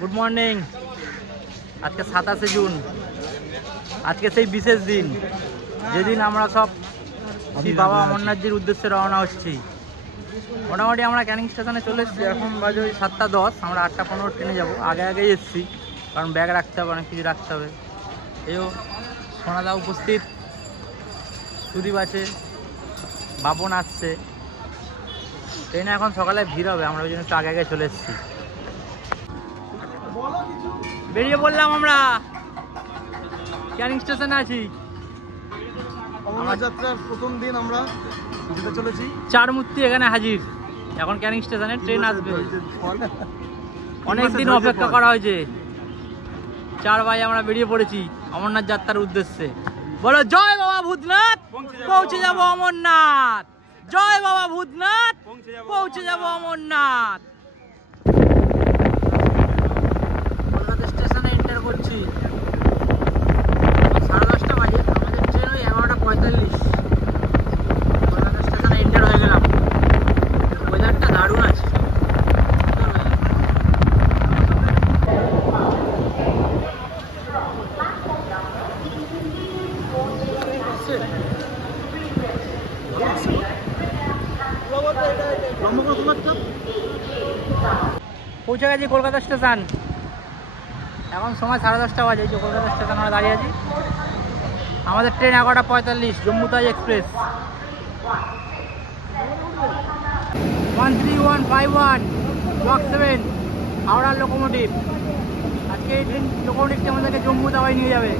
Good morning. আজকে 27শে জুন। আজকে সেই বিশেষ দিন যেদিন আমরা সব বাবা অমরনাথজির উদ্দেশ্যে রওনা হচ্ছি। মোটামুটি আমরা ক্যানিং স্টেশনে চলে এসেছি। এখন বাজে ওই 7:10। আমরা 8:15 ট্রেনে যাবো। আগে আগেই এসেছি, কারণ ব্যাগ রাখতে হবে, অনেক কিছু রাখতে হবে। এও সোনাদা উপস্থিত, সুদীপ আছে, বাপন আসছে। ট্রেনে এখন সকালে ভিড় হবে, আমরা ওই জন্য একটু আগে আগে চলে এসেছি। বেরিয়ে পড়লাম আমরা, ক্যানিং স্টেশনে আছি। অমরনাথ যাত্রার প্রথম দিন আমরা যেতে চলেছি। চার মূর্তি এখানে হাজির। এখন ক্যানিং স্টেশনে ট্রেন আসবে। অনেকদিন অপেক্ষা করা হয়েছে। 4 ভাই আমরা বেরিয়ে পড়েছি অমরনাথ যাত্রার উদ্দেশ্যে। বলো জয় বাবা ভূতনাথ, পৌঁছে যাব অমরনাথ। জয় বাবা ভূতনাথ, পৌঁছে যাব অমরনাথ। কলকাতা স্টেশনে এন্টার করছি। 10:30 বাজে। আমাদের ট্রেন ওই 11:45। কলকাতা স্টেশনে এন্টার হয়ে গেলাম। ওয়েদারটা দারুণ আছে। পৌঁছে গেছি কলকাতা স্টেশন। এখন সময় 10:30 বাজে। যে কলকাতা স্টেশন আমরা দাঁড়িয়ে আছি। আমাদের ট্রেন 11:45, জম্মু তাই এক্সপ্রেস 13151 ব্লক 7 হাওড়ার লোকোমোটিভ। আজকে এই ট্রেন লোকোমোটিভটি আমাদেরকে জম্মু তাওয়াই নিয়ে যাবে।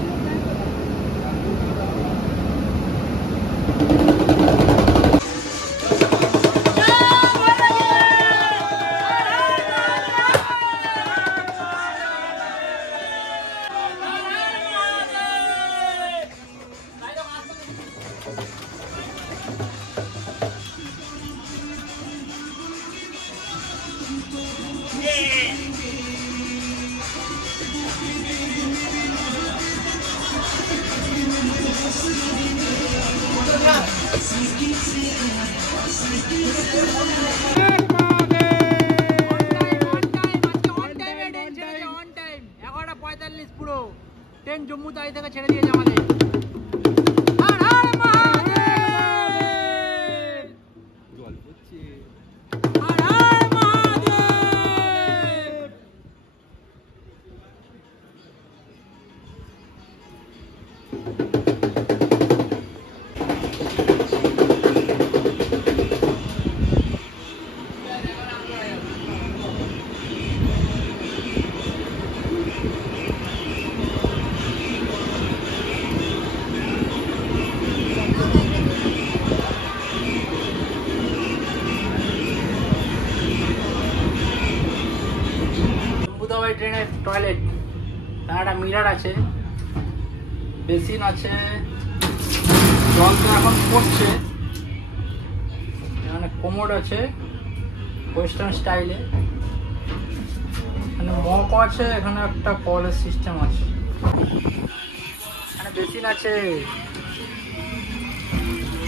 পুরো ট্রেন জম্মু তাই থেকে ছেড়ে দিয়েছে আমাদের। ট্রেনের টয়লেট, একটা মিরার আছে, বেসিন আছে, জল তো এখন পড়ছে। এখানে কোমোড আছে ওয়েস্টার্ন স্টাইলে, এখানে মগ আছে, এখানে একটা কলের সিস্টেম আছে, এখানে বেসিন আছে।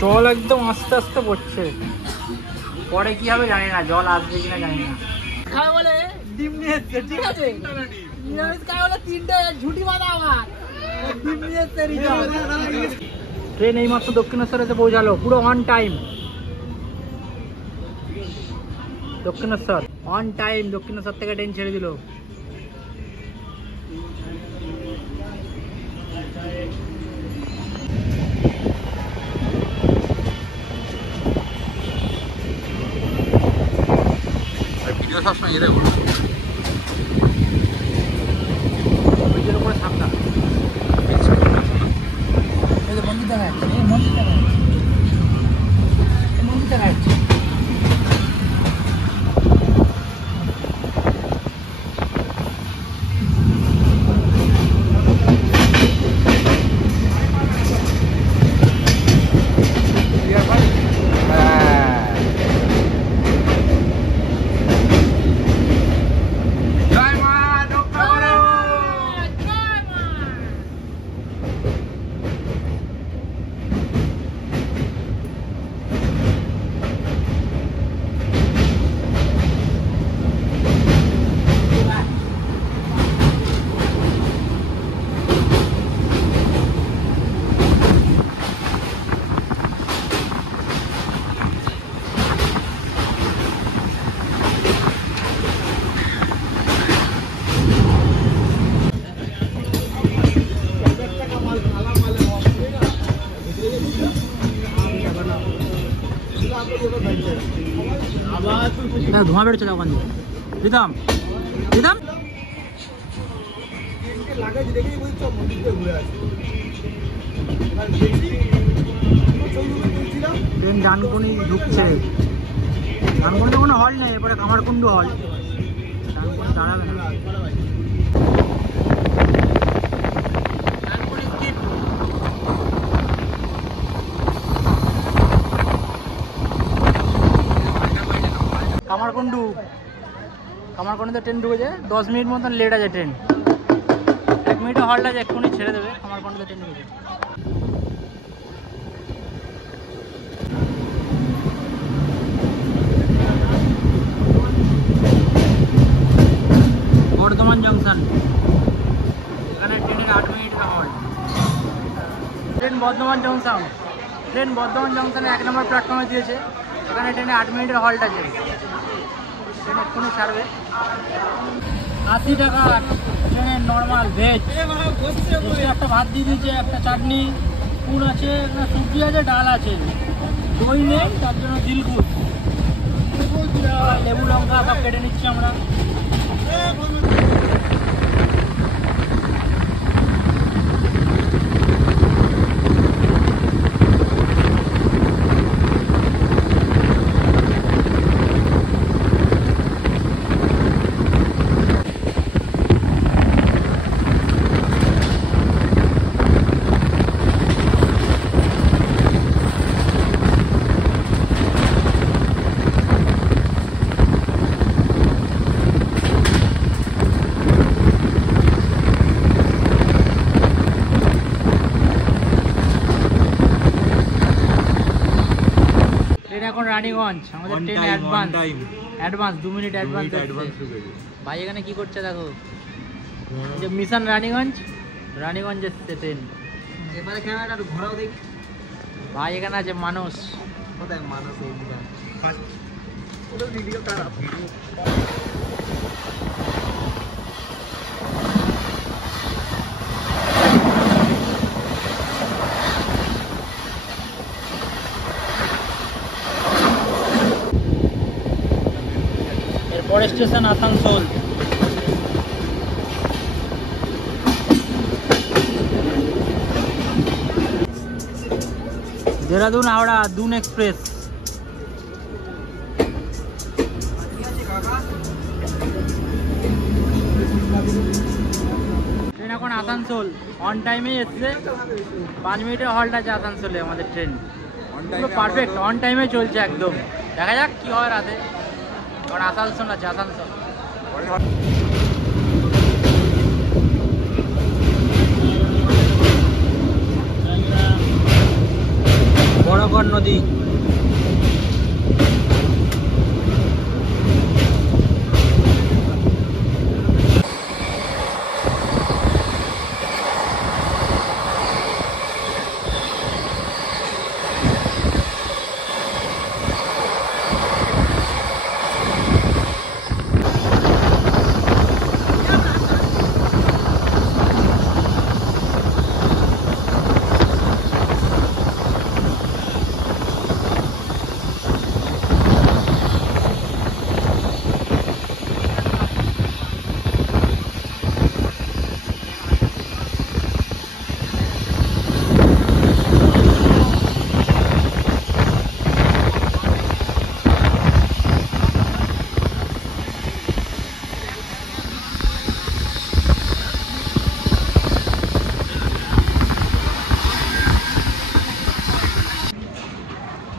জল একদম আস্তে আস্তে পড়ছে। পরে কি হবে জানি না, জল আসবে কিনা জানি না। খাবে বলে ডিম নিয়ে এসছে, ঠিক আছে? নিরামিষ খাবে বলে 3টে ঝুটি বাঁধা আমার ডিম নিয়ে এসছে। ট্রেন এইমাত্র দক্ষিণেশ্বরে এসে পৌঁছালো, পুরো on time. Dakshineswar on time. Dakshineswar থেকে ট্রেন ছেড়ে দিল। ভিডিও সবসময় এদের ওই জন্য করে সাবধান। এই যে মন্দির দেখা যাচ্ছে, এই মন্দির দেখা যাচ্ছে, এই মন্দির দেখা যাচ্ছে। ধোঁয়া বেরোচ্ছে ওখান থেকে। দিতাম দিতাম ট্রেন ডানকুনি ঢুকছে। ডানকুনি তো কোনো হল নেই, এরপরে কামারকুণ্ডু হল। ডানকুনি দাঁড়াবে না। ডানকুনি skip। কামারকুণ্ডুতে ট্রেন ঢুকেছে। 10 মিনিট মতন লেট আছে ট্রেন। 1 মিনিটে হল্ট আছে, এক্ষুনি ছেড়ে দেবে। কামারকুণ্ডুতে ট্রেন ঢুকেছে। বর্ধমান জংশন, এখানে ট্রেনের 8 মিনিটের হল্ট। ট্রেন বর্ধমান জংশনে 1 নম্বর প্ল্যাটফর্মে দিয়েছে। এখানে ট্রেনে 8 মিনিটের হল্ট আছে। ট্রেন এক্ষুনি ছাড়বে। 80 টাকা ট্রেনের নর্মাল ভেজ। একটা ভাত দিয়ে দিয়েছে, একটা চাটনি, ফুল আছে, একটা সবজি আছে, ডাল আছে, দই নেই, তার জন্য দিলকুট, লেবু লঙ্কা সব কেটে নিচ্ছি আমরা। এখন রানীগঞ্জ, আমাদের ট্রেন অ্যাডভান্স 2 মিনিট অ্যাডভান্স ভাই। এখানে কি করছে দেখো, যে মিশন রানীগঞ্জ এসছে ট্রেন। এবারে ক্যামেরাটা একটু ঘোরাও দেখি ভাই। এখানে আছে মানুষ, কোথায় মানুষ? ভিডিও খারাপ। পরে স্টেশন আসানসোল। দেহরাদুন হাওড়া দুন এক্সপ্রেস। ট্রেন এখন আসানসোল, অন টাইমেই এসছে। 5 মিনিটের হল্ট আছে আসানসোলে আমাদের ট্রেন। পুরো পারফেক্ট অন টাইমে চলছে একদম। দেখা যাক কি হয় রাতে। কারণ আসানসোল আছে, আসানসোল। বড়গড় নদী।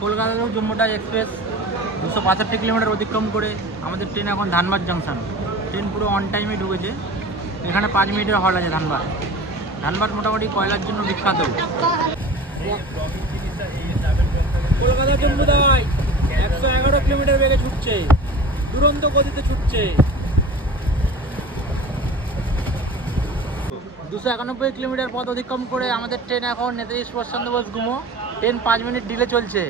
কলকাতা থেকে জম্মুটাই এক্সপ্রেস 265 কিলোমিটার অতিক্রম করে আমাদের ট্রেন এখন ধানবাদ জংশন। ট্রেন পুরো অন টাইমে ঢুকেছে। এখানে 5 মিনিটের হল্ট আছে। ধানবাদ মোটামুটি কয়লার জন্য বিখ্যাত। কলকাতা জম্মুটাই 111 কিলোমিটার বেগে ছুটছে, দুরন্ত গতিতে ছুটছে। 291 কিলোমিটার পথ অতিক্রম করে আমাদের ট্রেন এখন Netaji Subhas Chandra Bose Gomoh. Train 5 minute delay চলছে।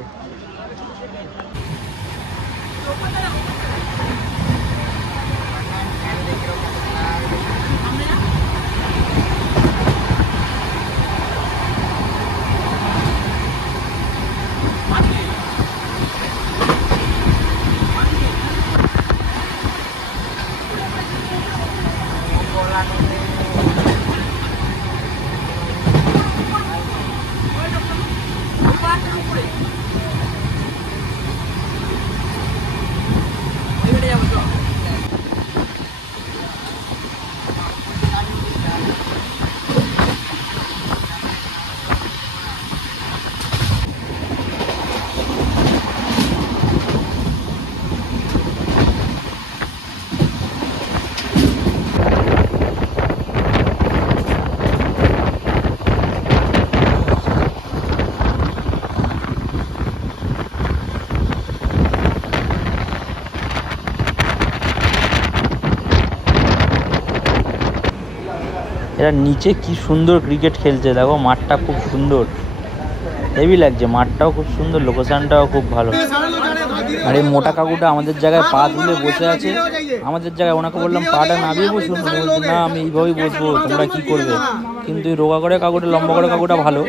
এরা নিচে কি সুন্দর ক্রিকেট খেলছে, দেখো মাঠটা খুব সুন্দর, হেভি লাগছে, মাঠটাও খুব সুন্দর, লোকেশনটাও খুব ভালো। আর এই মোটা কাকুটা আমাদের জায়গায় পা তুলে বসে আছে, আমাদের জায়গায় ওনাকে বললাম পাটা নামিয়ে বসুন, উনি বলছে না আমি এইভাবেই বসবো, তোমরা কি করবে। কিন্তু এই রোগা করে কাকুটা, লম্বা করে কাকুটা ভালো,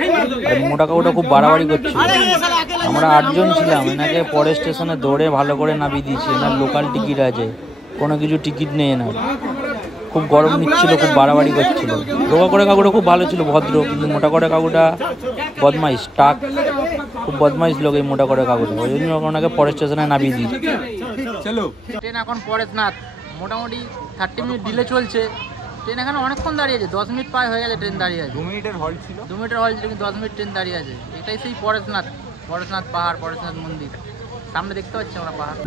আর মোটা কাকুটা খুব বাড়াবাড়ি করছিল। আমরা 8 জন ছিলাম, এনাকে পরে স্টেশনে দৌড়ে ভালো করে নামিয়ে দিয়েছি, এনার লোকাল টিকিট আছে, কোনো কিছু টিকিট নেই এনার। খুব গরম নিচ্ছিল, খুব বাড়াবাড়ি করছিল। রোগা করে কাকুটা খুব ভালো ছিল, ভদ্র, কিন্তু মোটা করে কাকুটা বদমাইশ, টাক, খুব বদমাইশ লোক এই মোটা করে কাকুটা, ওই জন্য ওনাকে পরে স্টেশনে নামিয়ে দিই। ট্রেন এখন পরেশনাথ, মোটামুটি 30 মিনিট ডিলে চলছে। ট্রেন এখানে অনেকক্ষণ দাঁড়িয়ে আছে, 10 মিনিট প্রায় হয়ে গেছে ট্রেন দাঁড়িয়ে আছে। 2 মিনিটের হল্ট ছিল, 2 মিনিটের হল্ট ছিল, কিন্তু 10 মিনিট ট্রেন দাঁড়িয়ে আছে। এটাই সেই পরেশনাথ, পরেশনাথ পাহাড়, পরেশনাথ মন্দির, সামনে দেখতে পাচ্ছি আমরা পাহাড়।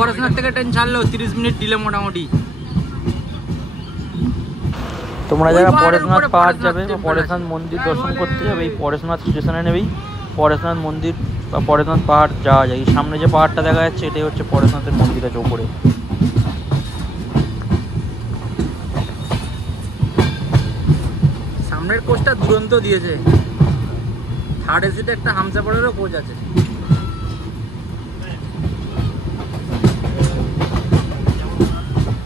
পরেশনাথ থেকে ট্রেন ছাড়লেও 30 মিনিট ডিলে মোটামুটি। তোমরা যারা পরেশনাথ পাহাড় যাবে বা পরেশনাথ মন্দির দর্শন করতে যাবে, এই পরেশনাথ স্টেশনে নেবেই পরেশনাথ মন্দির বা পরেশনাথ পাহাড় যাওয়া যায়। এই সামনে যে পাহাড়টা দেখা যাচ্ছে এটাই হচ্ছে পরেশনাথের মন্দির আছে ওপরে। সামনের কোচটা দুরন্ত দিয়েছে, 3rd এসিতে একটা হামসাফারেরও কোচ আছে।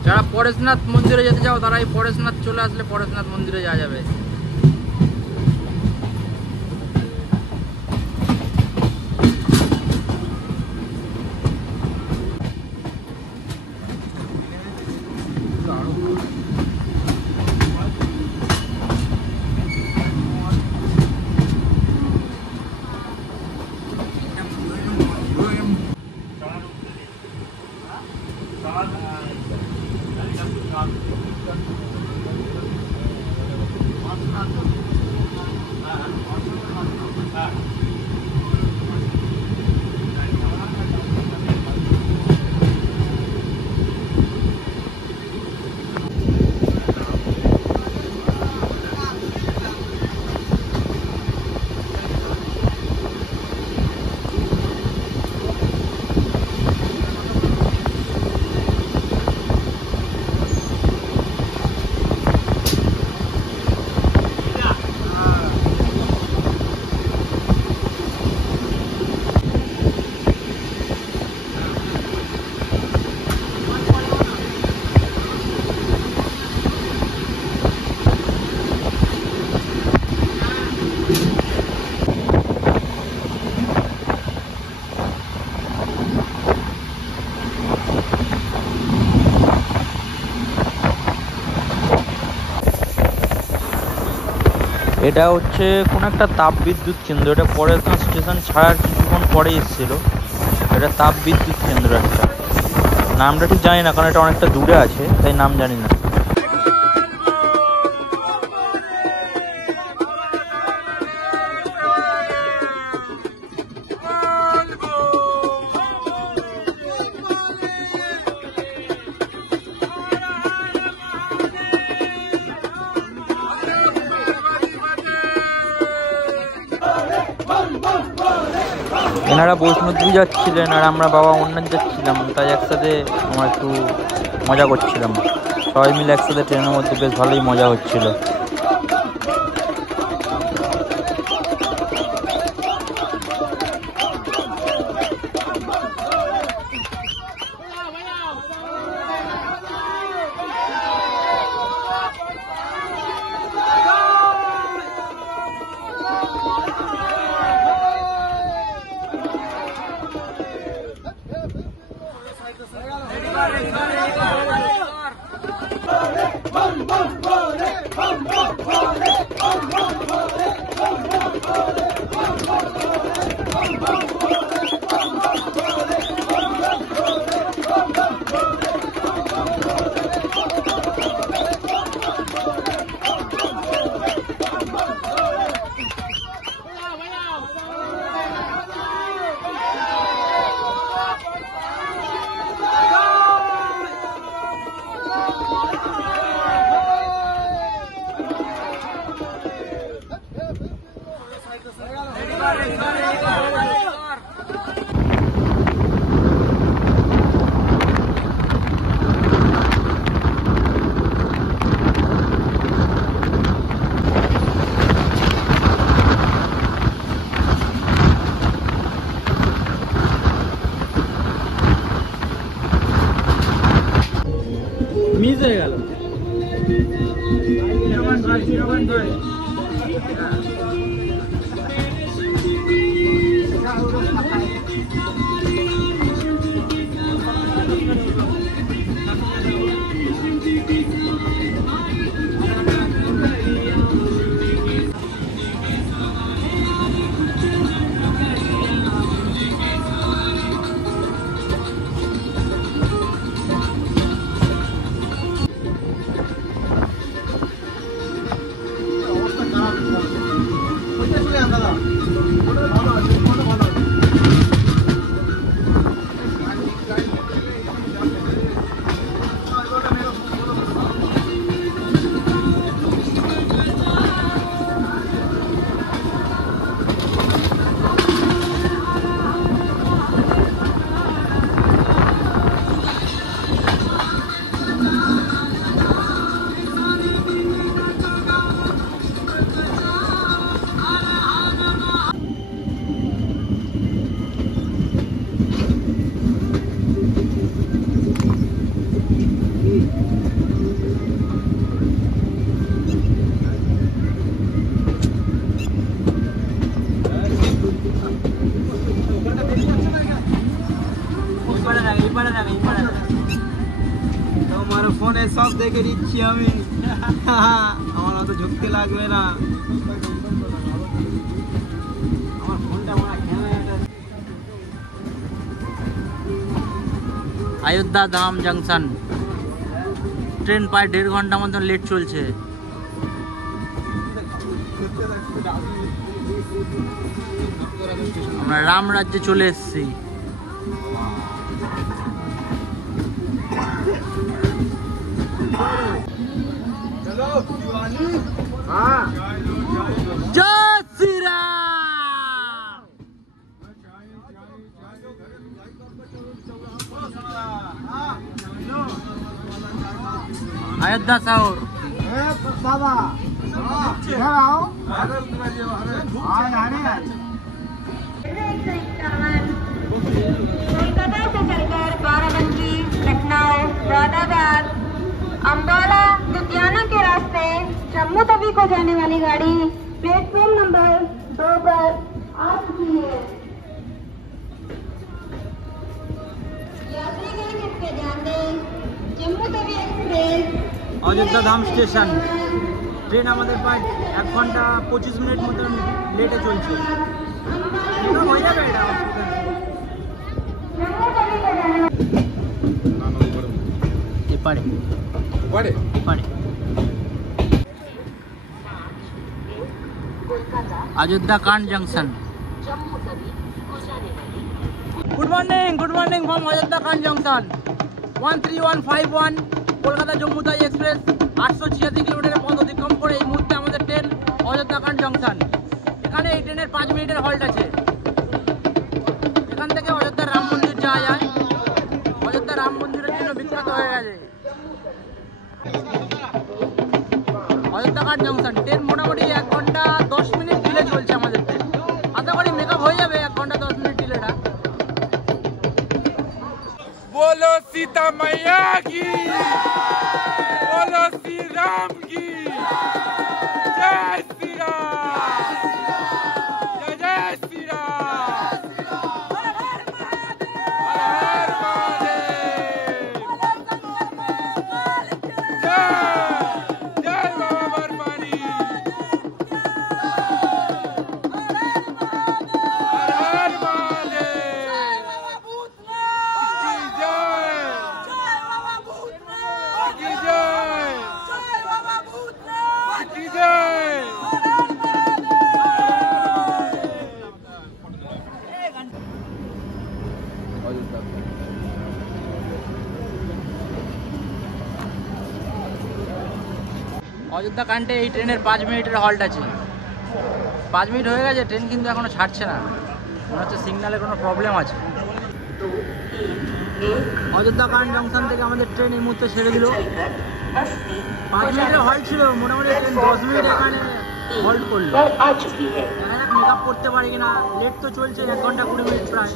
যারা পরেশনাথ মন্দিরে যেতে চাও তারা এই পরেশনাথ চলে আসলে পরেশনাথ মন্দিরে যাওয়া যাবে। এটা হচ্ছে কোন একটা তাপ বিদ্যুৎ কেন্দ্র, এটা পরেশনাথ স্টেশন ছাড়ার কিছুক্ষণ পরে এসেছিল। এটা তাপ বিদ্যুৎ কেন্দ্র একটা, নামটা ঠিক জানি না কারণ এটা অনেকটা দূরে আছে, তাই নাম জানি না। এনারা বৈষ্ণবী যাচ্ছিলেন আর আমরা বাবা অন্যান্য যাচ্ছিলাম, তাই একসাথে আমরা একটু মজা করছিলাম, সবাই মিলে একসাথে ট্রেনের মধ্যে বেশ ভালোই মজা হচ্ছিল। মিস হয়ে গেল। তোমার ফোনে সব দেখে নিচ্ছি আমি। আমার অত ঝুঁকতে লাগবে না। আমার ফোনটা अयोध्या धाम जंक्शन ट्रेन प्राय 1.5 ঘন্টা মতন লেট চলছে। আমরা রাম রাজ্যে চলে এসেছি। जय श्री राम। अयोध्या शहर दादा कोलकाता से चलकर बाराबंकी, लखनऊ, मुरादाबाद, अम्बाला, लुधियाना के रास्ते जम्मू तवी को जाने वाली गाड़ी प्लेटफॉर्म नंबर 2 पर आ चुकी है। यात्रीगण कृपया ध्यान दें, जम्मू तवी एक्सप्रेस अयोध्या धाम स्टेशन ट्रेन আমাদের প্রায় 1 ঘন্টা 25 মিনিট মতন লেটে চলছে। হয়ে যাবে এটা এপারে এপারে अयोध्या कांड junction. Good morning from Ayodhya कांड जंक्शन 13151 কলকাতা জম্মু তাই এক্সপ্রেস 886 কিলোমিটারের পথ অতিক্রম করে এই মুহূর্তে আমাদের ট্রেন অযোধ্যা কান্ড জংশন। এখানে এই ট্রেনের 5 মিনিটের হল্ট আছে। এখান থেকে অযোধ্যার রাম মন্দির যাওয়া যায়। অযোধ্যা রাম মন্দিরের জন্য বিখ্যাত হয়ে গেছে অযোধ্যা কান্ড জংশন। ট্রেন মোটামুটি 1 ঘন্টা 10 মিনিট ডিলে চলছে আমাদের ট্রেন। আশা করি মেকআপ হয়ে যাবে 1 ঘন্টা 10 মিনিট ডিলেটা। बोलो सीता मैया की, बोलो श्री राम की, जय श्री राम, जय जय श्री राम, हर हर महादेव। অযোধ্যা কান্টে এই ট্রেনের 5 মিনিটের হল্ট আছে। 5 মিনিট হয়ে গেছে, ট্রেন কিন্তু এখনো ছাড়ছে না, মনে হচ্ছে সিগন্যালে কোনো প্রবলেম আছে। অযোধ্যা কান্ট জংশন থেকে আমাদের ট্রেন এই মুহূর্তে ছেড়ে দিল। 5 মিনিটের হল্ট ছিল, মোটামুটি ট্রেন 10 মিনিট এখানে হল্ট করলো। দেখা যাক মেকআপ করতে পারি কিনা, লেট তো চলছে 1 ঘন্টা 20 মিনিট প্রায়।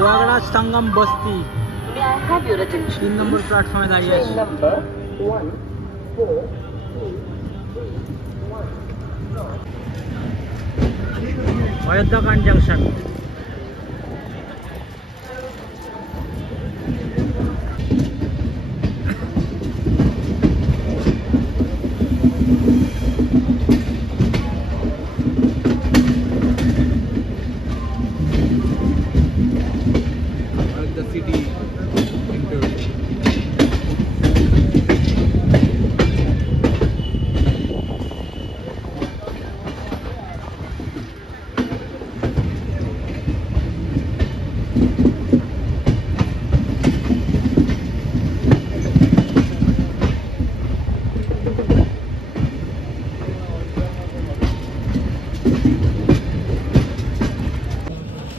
प्रयागराज संगम बस्ती 3 নম্বর প্ল্যাটফর্মে দাঁড়িয়ে আছে। Ayodhya Cantt junction.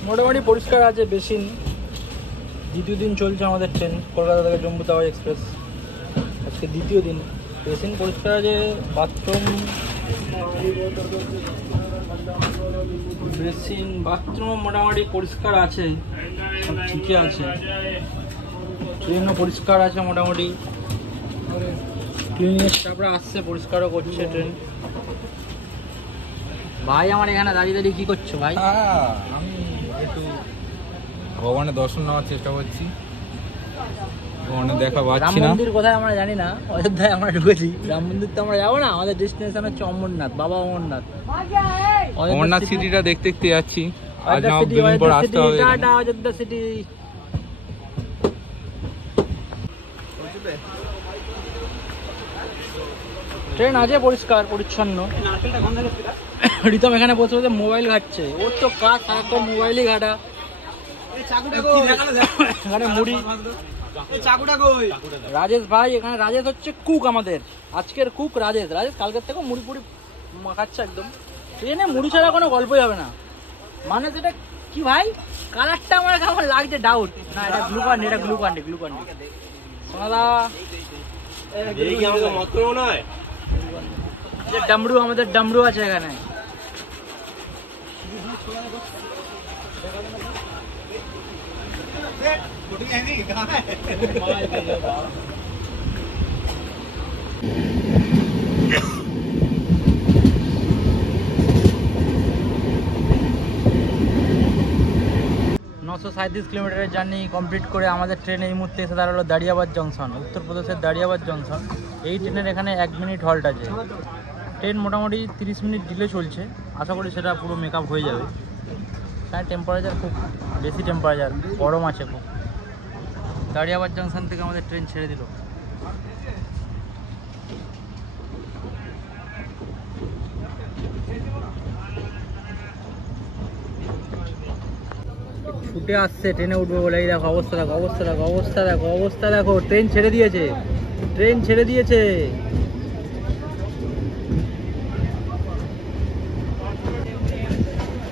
মোটামুটি পরিষ্কার আছে, বেশি দ্বিতীয় দিন চলছে আমাদের ট্রেন কলকাতা থেকে জম্মু তাওয়াই এক্সপ্রেস। আজকে দ্বিতীয় দিন, বেসিন পরিষ্কার আছে, বাথরুম মোটামুটি পরিষ্কার আছে, সব ঠিকই আছে। ট্রেনও পরিষ্কার আছে মোটামুটি, ক্লিনিং স্টাফরা আসছে, পরিষ্কারও করছে ট্রেন। ভাই আমার এখানে দাঁড়িয়ে দাঁড়িয়ে কি করছো ভাই? আমি একটু ভগবানের দর্শন নেওয়ার চেষ্টা করছি, ভগবানের দেখা পাচ্ছি রাম না। মন্দির কোথায় আমরা জানি না, অযোধ্যায় আমরা ঢুকেছি। রাম মন্দির তো আমরা যাবো না, আমাদের ডেস্টিনেশন হচ্ছে অমরনাথ, বাবা অমরনাথ। অমরনাথ সিটিটা দেখতে দেখতে যাচ্ছি, আজ না দুদিন পর আসতে হবে। অযোধ্যা সিটি। ট্রেন আছে পরিষ্কার পরিচ্ছন্ন। রিতম এখানে বসে বসে মোবাইল ঘাটছে, ওর তো কাজ সারাক্ষণ মোবাইলই ঘাটা। এখানে মুড়ি রাজেশ ভাই, এখানে রাজেশ হচ্ছে কুক, আমাদের আজকের কুক রাজেশ। রাজেশ কালকের থেকে মুড়ি পুড়ি মাখাচ্ছে একদম। ট্রেনে মুড়ি ছাড়া কোনো গল্পই হবে না, মানে সেটা কি ভাই, কালারটা আমার কেমন লাগছে ডাউট। না এটা গ্লুকন্ডি, এটা গ্লুকন্ডি, গ্লুকন্ডি। সোনাদা ডামরু, আমাদের ডামরু আছে এখানে। কিলোমিটারের জার্নি কমপ্লিট করে আমাদের ট্রেন এই মুহূর্তে এসে দাঁড়ালো দারিয়াবাদ জংশন, উত্তরপ্রদেশের দারিয়াবাদ জংশন। এই ট্রেনের এখানে 1 মিনিট হল্ট আছে। ট্রেন মোটামুটি 30 মিনিট ডিলে চলছে, আশা করি সেটা পুরো মেকআপ হয়ে যাবে। তাই টেম্পারেচার খুব বেশি, টেম্পারেচার গরম আছে খুব। দারিয়াবাদ জংশন থেকে আমাদের ট্রেন ছেড়ে দিল। ছুটে আসছে ট্রেনে উঠবে বলে, এই দেখো অবস্থা, দেখো অবস্থা, দেখো অবস্থা, দেখো অবস্থা, দেখো ট্রেন ছেড়ে দিয়েছে, ট্রেন ছেড়ে দিয়েছে।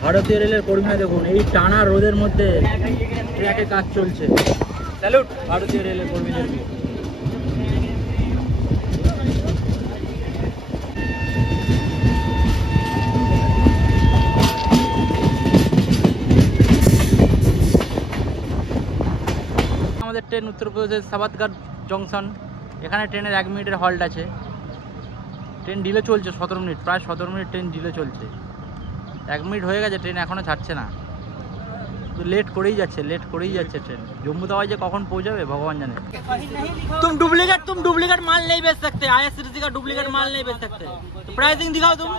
ভারতীয় রেলের কর্মীরা দেখুন, এই টানা রোদের মধ্যে ট্র্যাকে কাজ চলছে। স্যালুট ভারতীয় রেলের কর্মীদেরকে। আমাদের ট্রেন উত্তরপ্রদেশের সাবাতঘাট জংশন, এখানে ট্রেনের 1 মিনিটের হল্ট আছে। ট্রেন ডিলে চলছে 17 মিনিট, প্রায় 17 মিনিট ট্রেন ডিলে চলছে। 1 মিনিট হয়ে গেছে, ট্রেন এখনও ছাড়ছে না। তো লেট করেই যাচ্ছে ট্রেন। জম্মু তাওয়াই যে কখন पहुंचाবে ভগবান জানে। तुम डुप्लीकेट माल नहीं बेच सकते, IRCTC का डुप्लीकेट माल नहीं बेच सकते। तो प्राइसिंग दिखाओ तुम,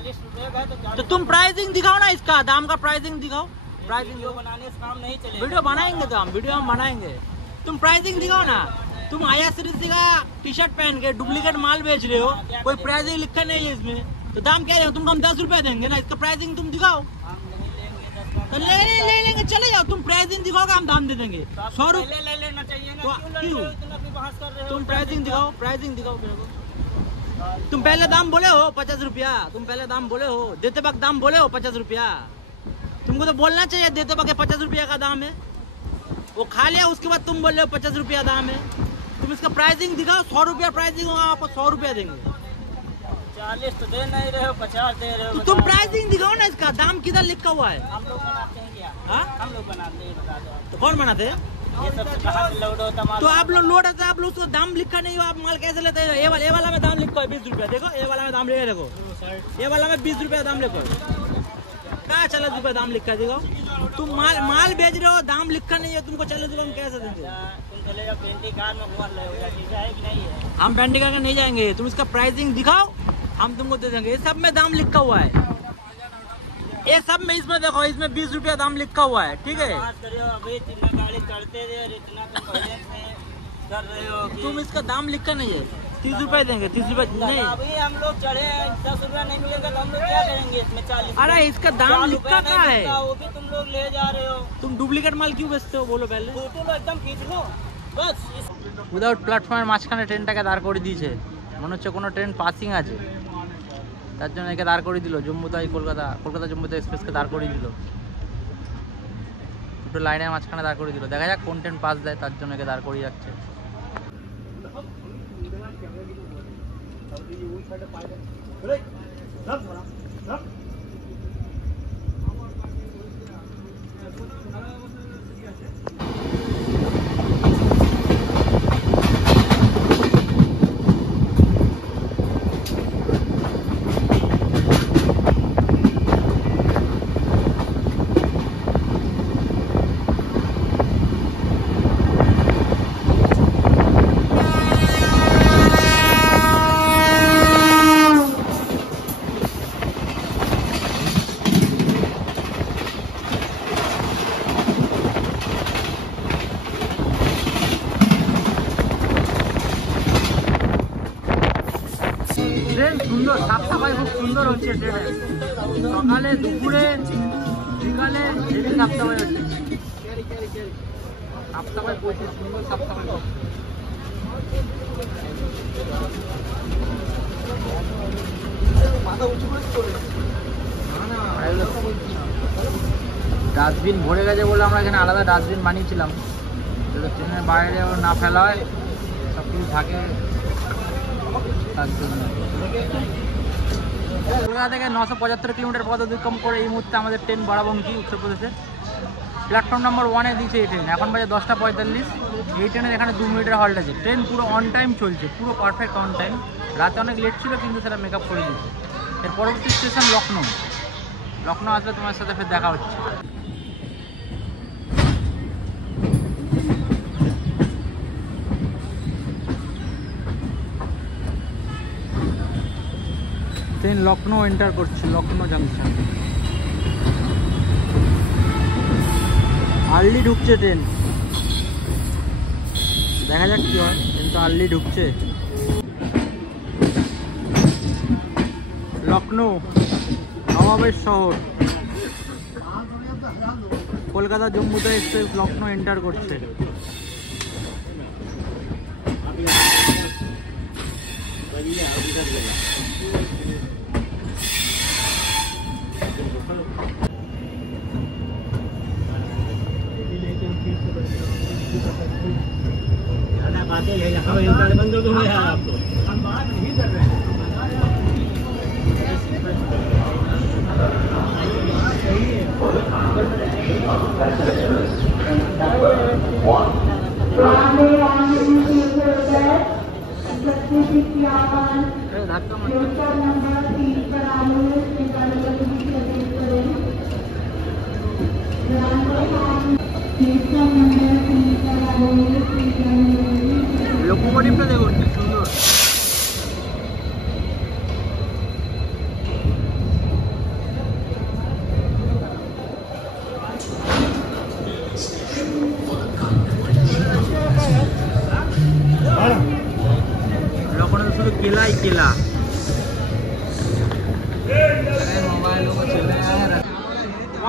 तो तुम प्राइसिंग दिखाओ ना, इसका दाम का प्राइसिंग दिखाओ। प्राइसिंग बनाने से काम नहीं चलेगा। वीडियो बनाएंगे तो हम वीडियो हम बनाएंगे, तुम प्राइसिंग दिखाओ ना। तुम IRCTC का टी-शर्ट पहन के डुप्लीकेट माल बेच रहे हो, कोई प्राइसिंग लिखा नहीं है इसमें, तो दाम क्या है? तुमको हम 10 रुपए देंगे ना, इसका प्राइसिंग तुम दिखाओ। तो ले लेंगे, चले जाओ, तुम प्राइसिंग दिखाओगे हम दाम दे देंगे। 100 रुपए ले लेना चाहिए ना, क्यों? तुम प्राइसिंग दिखाओ मेरे को। तुम पहले दाम बोले हो 50 रुपया, तुम पहले दाम बोले हो, देते वक्त दाम बोले हो 50 रुपया। तुमको तो बोलना चाहिए देते वक्त 50 रुपया का दाम है, वो खा लिया उसके बाद तुम बोल रहे हो 50 रुपया दाम है। तुम इसका प्राइसिंग दिखाओ, 100 रुपया प्राइसिंग होगा, आपको 100 रुपया देंगे। 40 तो दे नहीं रहे हो, 50 दे रहे हो। तो तुम प्राइसिंग दिखाओ ना, इसका दाम किधर लिखा हुआ है? हम लोग बनाते हैं क्या? हाँ? हम लोग बनाते हैं, बता दो। तो कौन बनाते हैं? ये सब कहाँ से लोड होता माल? तो आप लोग लोड होता है, आप लोग तो दाम लिखा नहीं हो, आप माल कैसे लेते हैं? ये वाला में दाम लिखा है 20 रुपया, देखो ये वाला में दाम लिखा है, देखो ये वाला में 20 रुपया दाम लिखो, क्या 40 रुपया दाम लिखा है, देखो। तुम माल बेच रहे हो, दाम लिखा नहीं है, तुमको 40 रुपया हम कैसे देंगे? तुम चले जाओ पेंटी कार में घुमा ले, है कि नहीं है? हम पेंटी कार नहीं जाएंगे, तुम इसका प्राइसिंग दिखाओ, हम तुमको दे देंगे। ये सब में दाम लिखा हुआ है, ये सब में, इसमें देखो, इसमें 20 रुपया दाम लिखा हुआ है, ठीक है। अभी इतना गाड़ी चढ़ते थे और इतना तुम पहले से कर रहे हो कि तुम इसका दाम लिखा नहीं है, 30 रुपए देंगे, 30 रुपए नहीं। अभी हम लोग चढ़े हैं, 10 रुपया नहीं मिलेगा तो हम लोग क्या करेंगे? इसमें 40। अरे इसका दाम लिखा कहाँ है? वो भी तुम लोग ले जा रहे हो। तुम डुप्लीकेट माल क्यों बेचते हो बोलो पहले? फोटो लो, एकदम खींच लो बस। উইদাউট প্ল্যাটফর্মের মাঝখানে ট্রেনটাকে দাঁড় করে দিয়েছে, মনে হচ্ছে কোনো ট্রেন পাসিং আছে, তার জন্য একে দাঁড় করে দিল। জম্মু তাই কলকাতা জম্মু তাই এক্সপ্রেসকে দাঁড় করে দিল, দুটো লাইনের মাঝখানে দাঁড় করে দিল। দেখা যাক কোন ট্রেন পাস দেয়, তার জন্য একে দাঁড় করে যাচ্ছে। ট্রেন সুন্দর, সাফ সাফাই খুব সুন্দর হচ্ছে ট্রেনে, সকালে দুপুরে বিকালে হেভি সাফ সাফাই হচ্ছে, সাফ সাফাই প্রচুর সুন্দর সাফ সাফাই। ডাস্টবিন ভরে গেছে বলে আমরা এখানে আলাদা ডাস্টবিন বানিয়েছিলাম, যাতে ট্রেনের বাইরে না ফেলা হয়, সব কিছু থাকে তার জন্য। কলকাতা থেকে 975 কিলোমিটার পথ অতিক্রম করে এই মুহূর্তে আমাদের ট্রেন বারাবঙ্কি উত্তরপ্রদেশে প্ল্যাটফর্ম নাম্বার 1-এ দিয়েছে এই ট্রেন। এখন বাজে 10:45। এই ট্রেনের এখানে 2 মিনিটের হল্ট আছে। ট্রেন পুরো অন টাইম চলছে, পুরো পারফেক্ট অন টাইম। রাতে অনেক লেট ছিল কিন্তু সেটা মেকআপ করে দিয়েছে। এর পরবর্তী স্টেশন লখনৌ। লখনৌ আসলে তোমার সাথে ফের দেখা হচ্ছে। ট্রেন লখনৌ এন্টার করছে, লখনৌ জাংশন। আর্লি ঢুকছে ট্রেন, দেখা যাক কি হয়। ট্রেন তো আর্লি ঢুকছে। লখনৌ নবাবের শহর, কলকাতা জম্মু তাই এক্সপ্রেস লখনৌ এন্টার করছে। बंद हो गया आपको, हम बात नहीं कर रहे हैं। धक्का मत লোকোমোটিভটা দেখুন কি সুন্দর। লখনৌ শুধু কেলাই কেলা।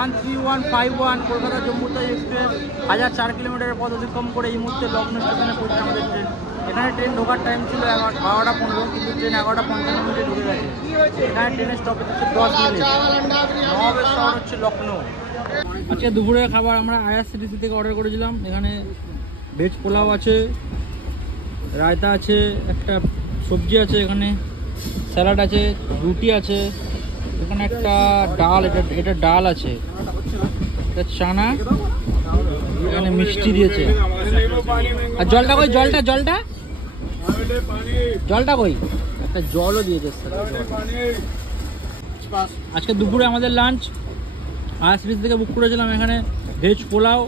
13151 কলকাতা জম্মু তাওয়াই এক্সপ্রেস 1004 কিলোমিটারের পথ অতিক্রম করে এই মুহূর্তে লখনৌ স্টেশনে পৌঁছে আমাদের ট্রেন। এখানে ট্রেন ঢোকার টাইম ছিল 12:15, কিন্তু ট্রেন 11:55 ঢুকে গেছে। এখানে ট্রেনের স্টপেজ হচ্ছে 10 মিনিট। নবাবের শহর হচ্ছে লখনৌ। আজকে দুপুরের খাবার আমরা IRCTC থেকে অর্ডার করেছিলাম। এখানে ভেজ পোলাও আছে, রায়তা আছে, একটা সবজি আছে, এখানে স্যালাড আছে, রুটি আছে, এখানে একটা ডাল, এটা ডাল আছে, এটা চানা, এখানে মিষ্টি দিয়েছে। আর জলটা কই? জলটা কই? একটা জলও দিয়েছে। আজকে দুপুরে আমাদের লাঞ্চ IRCTC থেকে বুক করেছিলাম। এখানে ভেজ পোলাও,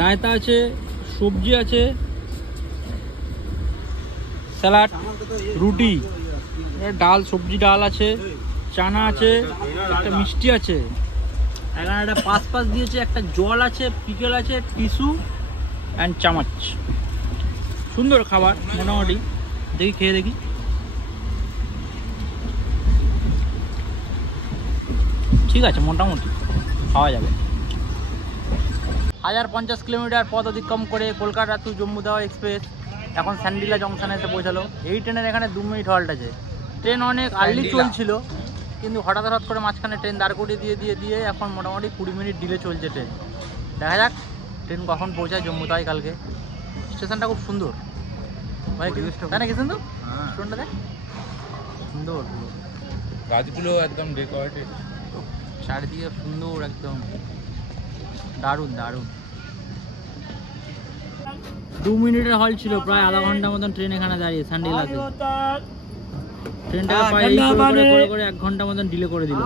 রায়তা আছে, সবজি আছে, স্যালাড, রুটি, ডাল, সবজি ডাল আছে, চানা আছে, একটা মিষ্টি আছে, এখানে একটা পাস দিয়েছে, একটা জল আছে, পিকেল আছে, টিস্যু অ্যান্ড চামচ। সুন্দর খাবার মোটামুটি। দেখি খেয়ে দেখি। ঠিক আছে, মোটামুটি খাওয়া যাবে। 1050 কিলোমিটার পথ অতিক্রম করে কলকাতা টু জম্মু তাওয়াই এক্সপ্রেস এখন স্যান্ডিলা জংশনে এসে পৌঁছালো। এই ট্রেনের এখানে 2 মিনিট হল্ট আছে। ট্রেন অনেক আর্লি চলছিল, কিন্তু হঠাৎ করে মাঝখানে ট্রেন দাঁড় করিয়ে দিয়ে এখন মোটামুটি 20 মিনিট ডিলে চলছে ট্রেন। দেখা যাক ট্রেন কখন পৌঁছায় জম্মু তাওয়াই কালকে। স্টেশনটা খুব সুন্দর ভাই, তাই না? কি সুন্দর স্টেশনটা, দেখ সুন্দর, গাছগুলো একদম ডেকোরেটেড, চারিদিকে সুন্দর, একদম দারুণ। 2 মিনিটের হল ছিল, প্রায় আধা ঘন্টার মতন ট্রেন এখানে দাঁড়িয়ে স্যান্ডিলাতে। ট্রেনটাকে প্রায় করে 1 ঘন্টা মতন ডিলে করে দিল।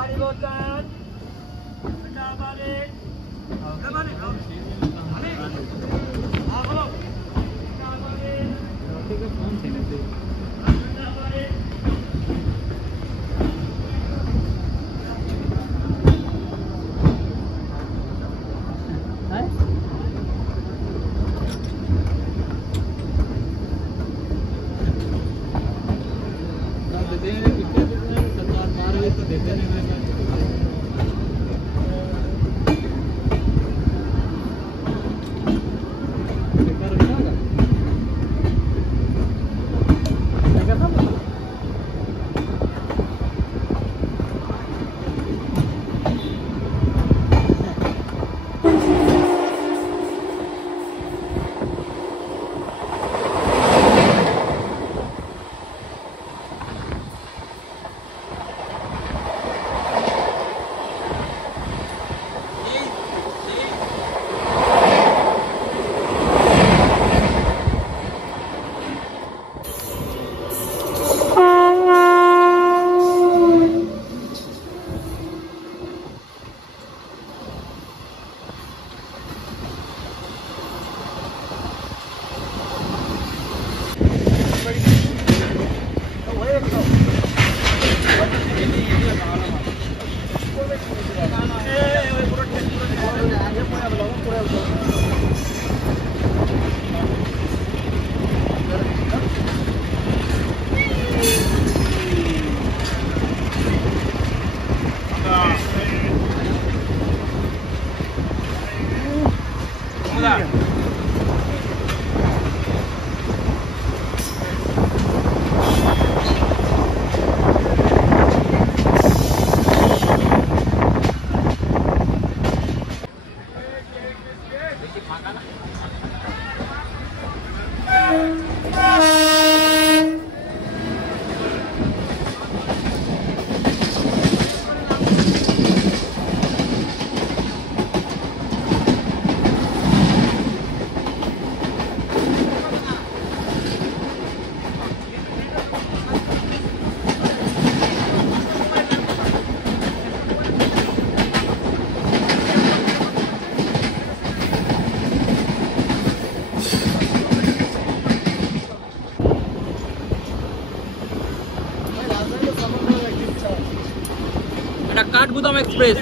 Kathgodam express.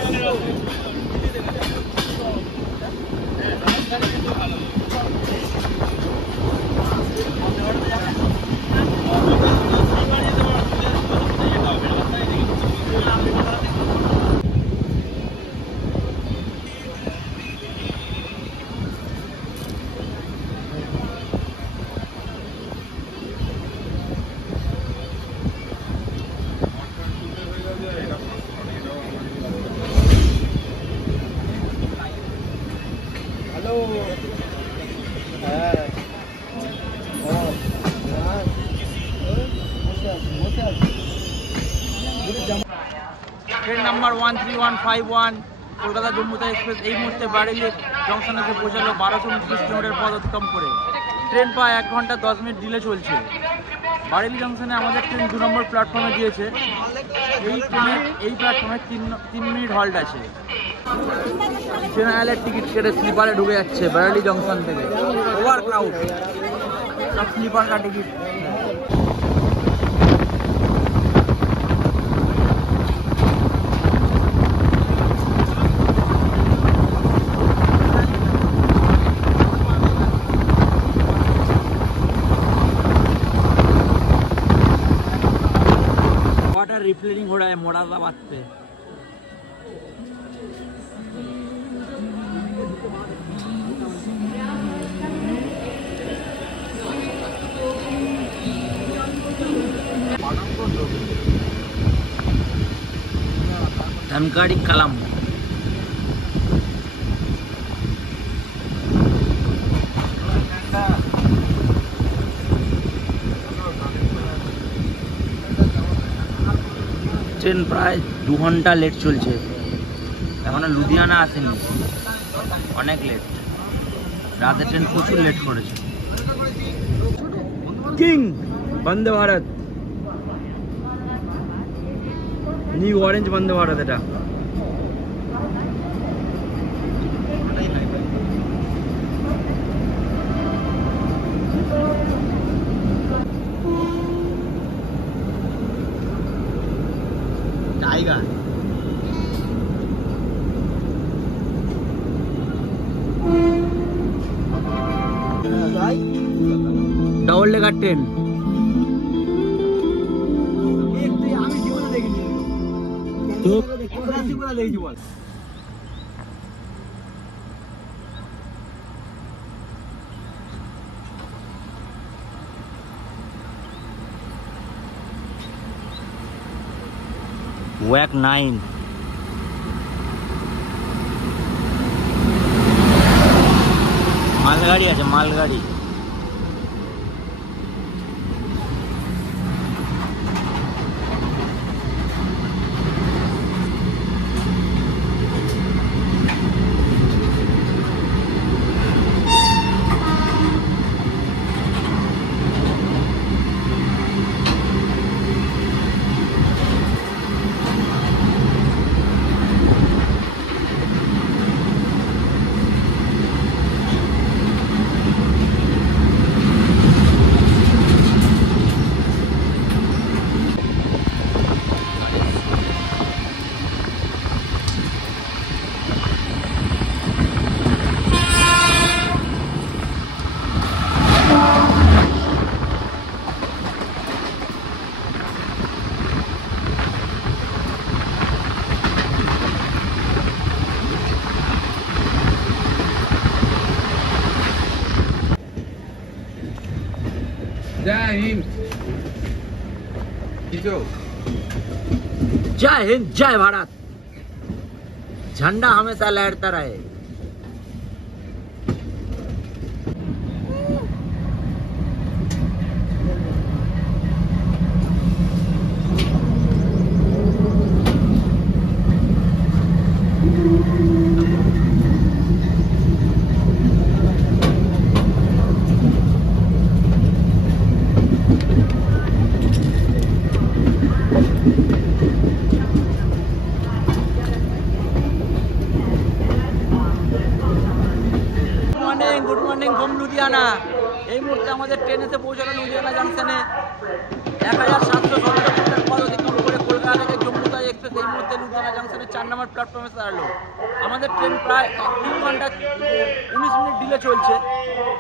Train number 13151 Kolkata Jammu Tawi express এই মুহূর্তে বারেলি জংশনে এসে পৌঁছালো 1229 কিলোমিটার পথ অতিক্রম করে। ট্রেন প্রায় 1 ঘন্টা 10 মিনিট ডিলে চলছে। বারেলি জংশনে আমাদের ট্রেন 2 নম্বর প্ল্যাটফর্মে দিয়েছে। এই ট্রেনের এই প্ল্যাটফর্মে 3 মিনিট হল্ট আছে। জেনারেলের টিকিট কেটে স্লিপারে ঢুকে যাচ্ছে বারেলি জংশন থেকে। ওভার ক্রাউড, সব স্লিপার का টিকিট। वाटर रिफिलिंग हो रहा है मोरादाबाद पे। धनकाड़ी कलम ট্রেন প্রায় 2 ঘন্টা লেট চলছে, এখনো লুধিয়ানা আসেনি, অনেক লেট। রাতে ট্রেন প্রচুর লেট করেছে। কিং বন্দে ভারত, নিউ অরেঞ্জ বন্দে ভারত এটা। Tiger double decker train. WAC 9 मालगाड़ी আছে मालगाड़ी। जय हिंद। जय हिंद, जय भारत, झंडा हमेशा लहरता रहे। Good morning from Ludhiana. এই মুহূর্তে আমাদের ট্রেন এসে পৌঁছালো লুধিয়ানা জাংশনে। 1717 কিলোমিটার পথ অতিক্রম করে কলকাতা থেকে জম্মু তাই এক্সপ্রেস এই মুহূর্তে লুধিয়ানা জাংশনের 4 নম্বর প্ল্যাটফর্মে দাঁড়ালো। আমাদের ট্রেন প্রায় 3 ঘন্টা 19 মিনিট ডিলে চলছে।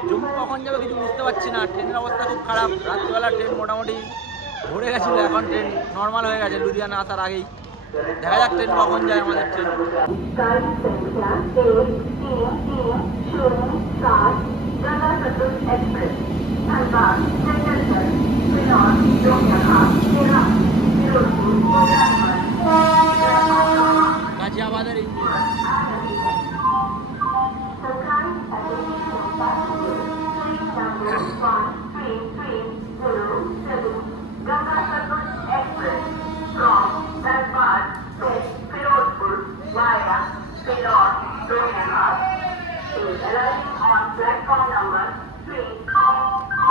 জম্মু কখন যাবে কিছু বুঝতে পারছি না, ট্রেনের অবস্থা খুব খারাপ। রাত্রিবেলা ট্রেন মোটামুটি ভরে গেছিলো, এখন ট্রেন নর্মাল হয়ে গেছে লুধিয়ানা আসার আগেই। দেখা যাক ট্রেন কখন যায় আমাদের ট্রেন। গাজিয়াবাদের engine.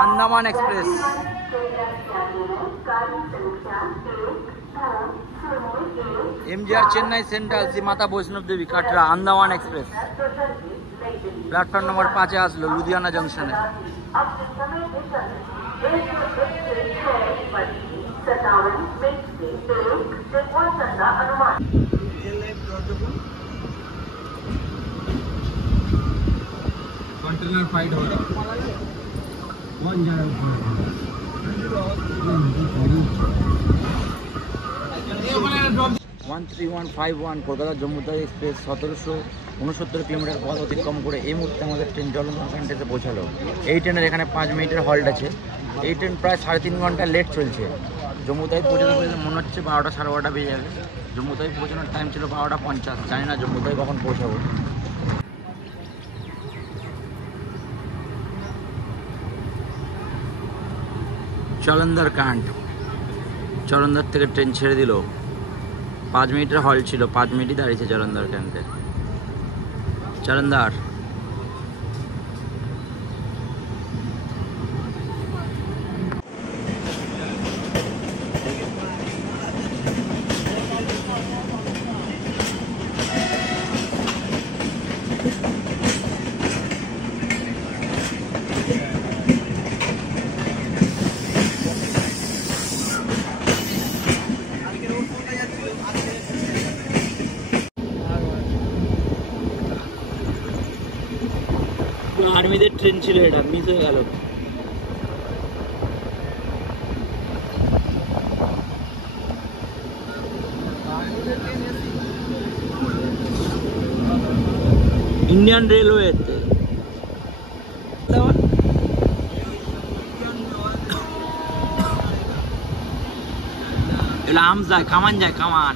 Andaman express. MGR Chennai Central Shri Mata Vaishno Devi Katra Andaman express platform number 5-এ আসলো লুধিয়ানা জংশনে। कंटेनर फाइट हो रहा है। कौन जा रहा है? 13151 কলকাতা জম্মুতাই এক্সপ্রেস 1769 কিলোমিটার পথ অতিক্রম করে এই মুহূর্তে আমাদের ট্রেন জলন্ধর ক্যান্টনে পৌঁছালো। এই ট্রেনের এখানে 5 মিনিটের হল্ট আছে। এই ট্রেন প্রায় 3.5 ঘন্টা লেট চলছে। জম্মুতাই পৌঁছাতে মনে হচ্ছে 12টা 12:30 বেজে যাবে। জম্মুতাই পৌঁছানোর টাইম ছিল 12:50। জানি না জম্মুতাই কখন পৌঁছাবো। জলন্ধর ক্যান্ট, জলন্ধর থেকে ট্রেন ছেড়ে দিল। 5 মিনিটের হল ছিল, 5 মিনিটই দাঁড়িয়েছে জলন্ধর ক্যান্টে। জলন্ধর আর্মিদের ট্রেন ছিল, এটা মিস হয়ে গেল। ইন্ডিয়ান রেলওয়ে আম যায়, কামান যায়, কামান।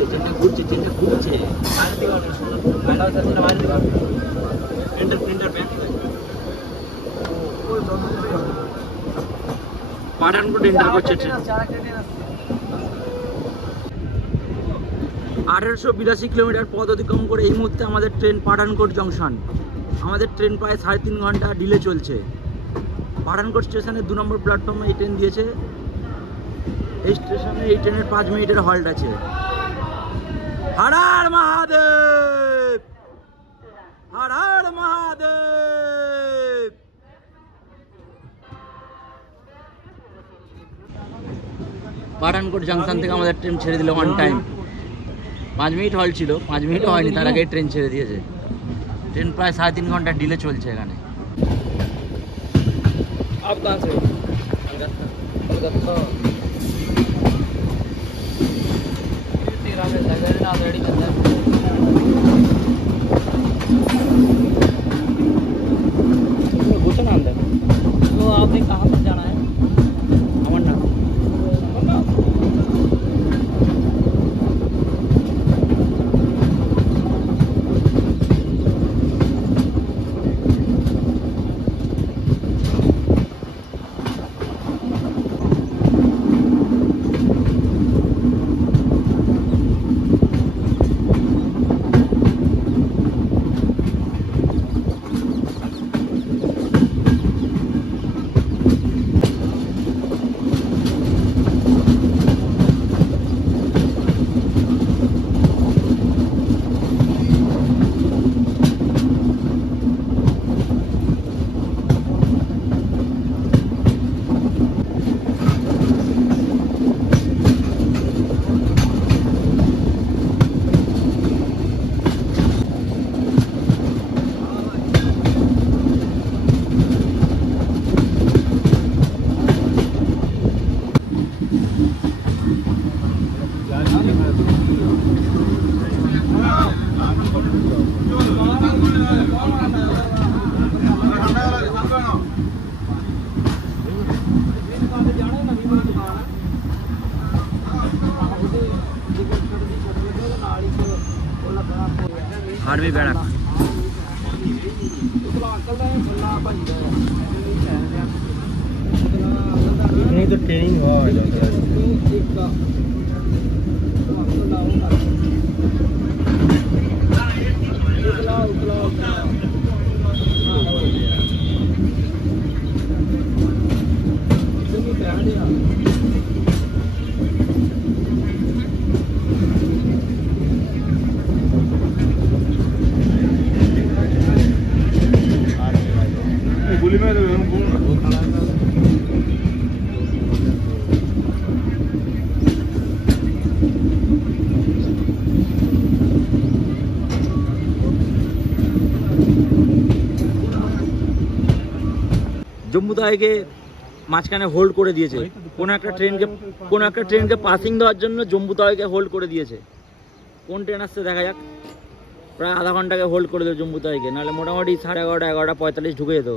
ঘুরছে, ট্রেনটা ঘুরছে, ট্রেনটা ঘুরছে। বাইরে দিকে হবে না, বাইরে আছে, ট্রেনটা বাইরে দিকে হবে। প্রিন্টার ব্যাক পাঠানকোট এন্টার করছে ট্রেন। 1882 কিলোমিটার পথ অতিক্রম করে এই মুহূর্তে আমাদের ট্রেন পাঠানকোট জংশন। আমাদের ট্রেন প্রায় 3.5 ঘন্টা ডিলে চলছে। পাঠানকোট স্টেশনের 2 নম্বর প্ল্যাটফর্মে এই ট্রেন দিয়েছে। এই স্টেশনে এই ট্রেনের 5 মিনিটের হল্ট আছে। হর হর মহাদেব, হর হর মহাদেব। পাঠানকোট জংশন থেকে আমাদের ট্রেন ছেড়ে দিল অন টাইম। 5 মিনিট হল্ট ছিল, 5 মিনিটও হয়নি তার আগে ট্রেন ছেড়ে দিয়েছে। ট্রেন প্রায় 3.5 ঘন্টা ডিলে চলছে এখানে। अब कहाँ से? घुसो ना अंदर। तो आपने कहाँ पर जाना है? अमरनाथ। आर्मी बैरक नहीं तो ट्रेनिंग हुआ জম্মু তাইকে মাঝখানে হোল্ড করে দিয়েছে। কোনো একটা ট্রেনকে পাসিং দেওয়ার জন্য জম্মু তাইকে হোল্ড করে দিয়েছে। কোন ট্রেন আসছে দেখা যাক। প্রায় আধা ঘন্টাকে হোল্ড করে দেবে জম্মু তাইকে, নাহলে মোটামুটি 11:30 11:45 ঢুকে যেত।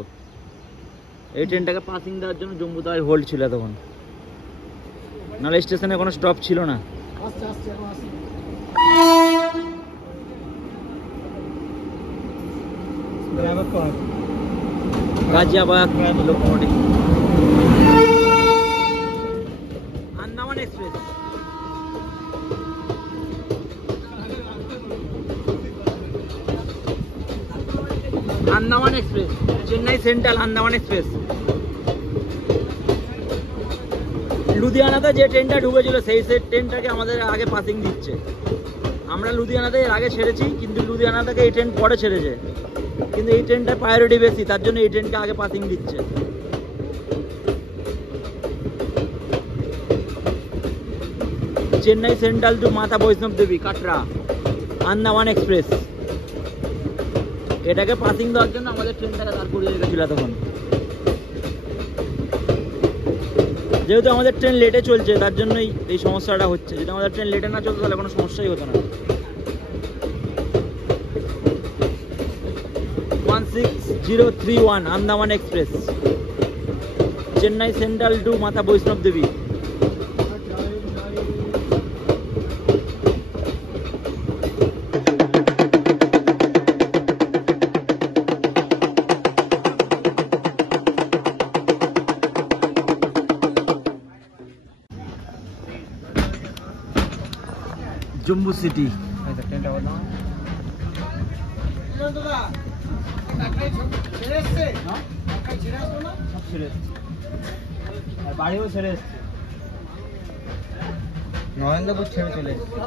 এই ট্রেনটাকে পাসিং দেওয়ার জন্য জম্মু তাই হোল্ড ছিল তখন, নাহলে স্টেশনে কোনো স্টপ ছিল না। गाजियाबाद लोकोमोटिव अंडमान एक्सप्रेस चेन्नई सेंट्रल अंडमान एक्सप्रेस লুধিয়ানাতে যে ট্রেনটা ঢুকেছিল সেই ট্রেনটাকে আমাদের আগে পাসিং দিচ্ছে। আমরা লুধিয়ানাতে এর আগে ছেড়েছি, কিন্তু লুধিয়ানা থেকে এই ট্রেন পরে ছেড়েছে, কিন্তু এই ট্রেনটা প্রায়োরিটি বেশি, তার জন্য এই ট্রেনকে আগে পাসিং দিচ্ছে। চেন্নাই সেন্ট্রাল টু মাতা বৈষ্ণব দেবী কাটরা আন্দামান এক্সপ্রেস, এটাকে পাসিং দেওয়ার জন্য আমাদের ট্রেনটাকে দাঁড় করিয়ে রেখেছিল তখন। যেহেতু আমাদের ট্রেন লেটে চলছে তার জন্যই এই সমস্যাটা হচ্ছে। যদি আমাদের ট্রেন লেটে না চলতো তাহলে কোনো সমস্যাই হতো না। 16031 अंडमान एक्सप्रेस चेन्नई सेंट्रल टू माता वैष्णव देवी। জম্মু সিটি। বাড়িও ছেড়ে এসছে, নরেন্দ্রপুর ছেড়ে চলে এসছে।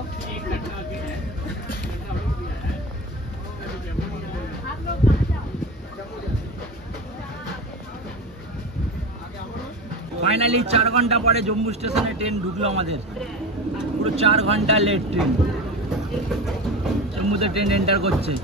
ফাইনালি 4 ঘন্টা পরে জম্মু স্টেশনে ট্রেন ঢুকলো আমাদের। পুরো 4 ঘন্টা লেট ট্রেন, জম্মুতে ট্রেন এন্টার করছে।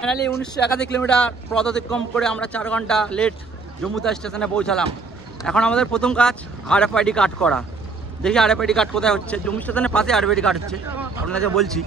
ফাইনালি 1981 কিলোমিটার পথ অতিক্রম করে আমরা 4 ঘন্টা লেট জম্মু তাওয়াই স্টেশনে পৌঁছালাম। এখন আমাদের প্রথম কাজ RFID কার্ড করা। দেখি RFID কার্ড কোথায় হচ্ছে। জম্মু স্টেশনের পাশে RFID কার্ড হচ্ছে, আপনাকে বলছি।